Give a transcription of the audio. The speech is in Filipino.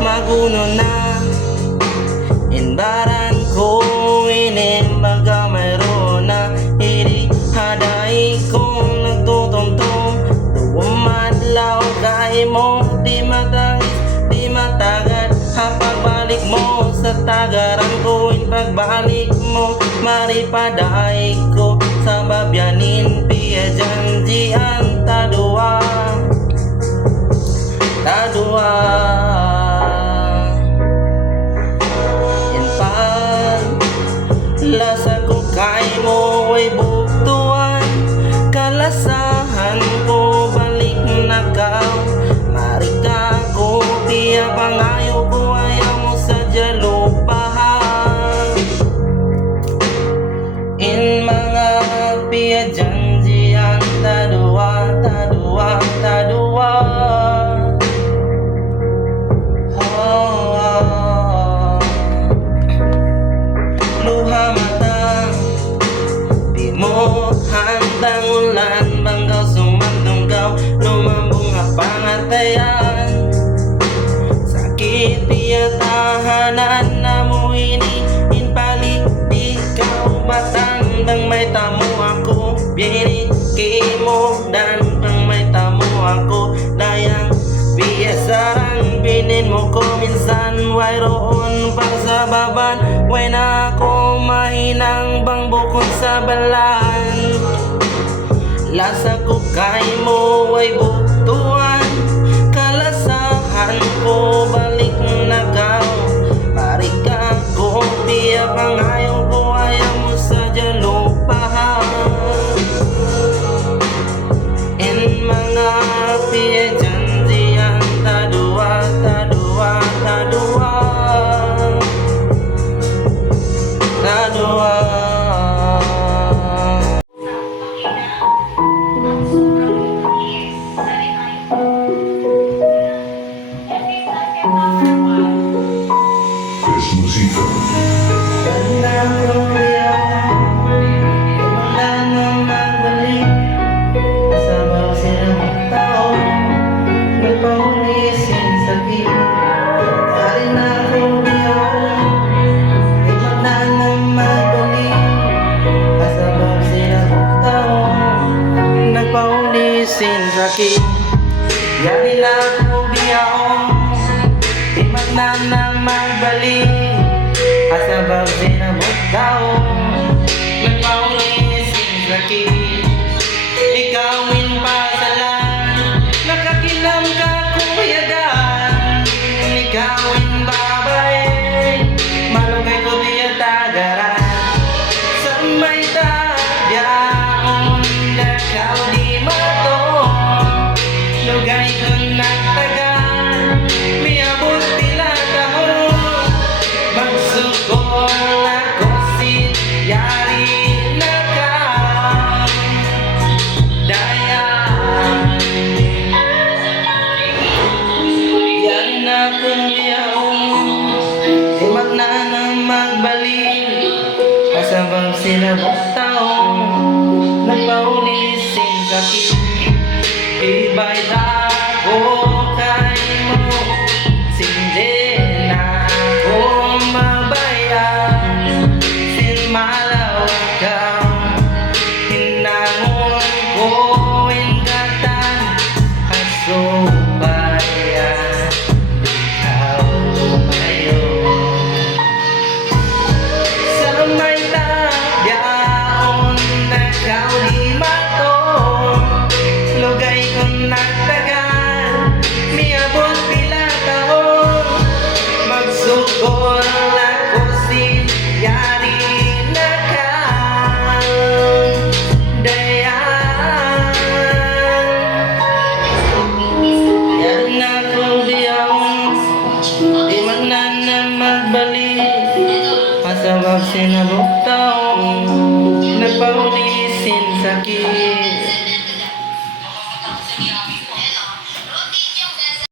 Maguno na inbaran ko inimbaga mayroon na iri haday kong nagtutumtum tumadlaw kay mo di matangis di matagad pagbalik mo sa tagaran ko pagbalik mo maripaday ko sa babyanin piya janjian tadua lasa ko kay mo ay buktuan kalasahan ko balik na ka marika ko tiya pangayo ko ayaw mo sa jalupahan in mga piya janjian tadua handang ulan banggaw sumandunggaw lumambong nga pangatayan sakit iya tahanan na mo inpalik di ka matandang may tamo ako biyeni kimo dan pang may tamo ako dayang biyasaran binin mo ko minsan wayroon pang sababan way na ako mahinang bang bukod sa balan lasa ko kay mo ay buktuan kalasahan ko balik na ka marika ko tiya pangayo ko ayaw mo sa jalupahan in mga piya janjian tadua Música. Sakit yari na ko biyaon di magnanang magbalik asabab sinabugdaw nagpaulis sakit ikawin pasalan nakakilam ka kuyagan ikawin babay malugay ko diya tagaran sa may tagyaon nakaw di mato lugay ko nagtagal miabot tila taho magsukol ako sin yari na ka dayan yari na kong yaong di magnanang magbalik kasabang sila taong nagpaulisin sakit iba'y ako kay mo sindi na ako mabayan sin malawag ka hinangon ko ingatan asubayan ikaw tumayo sa may tagyaon na ikaw di mato lugay kong nagtagal miabot pila taon magsugol ako sin yari na ka dayan yari na kong diyaon di man na magbalik masabag sinabog taon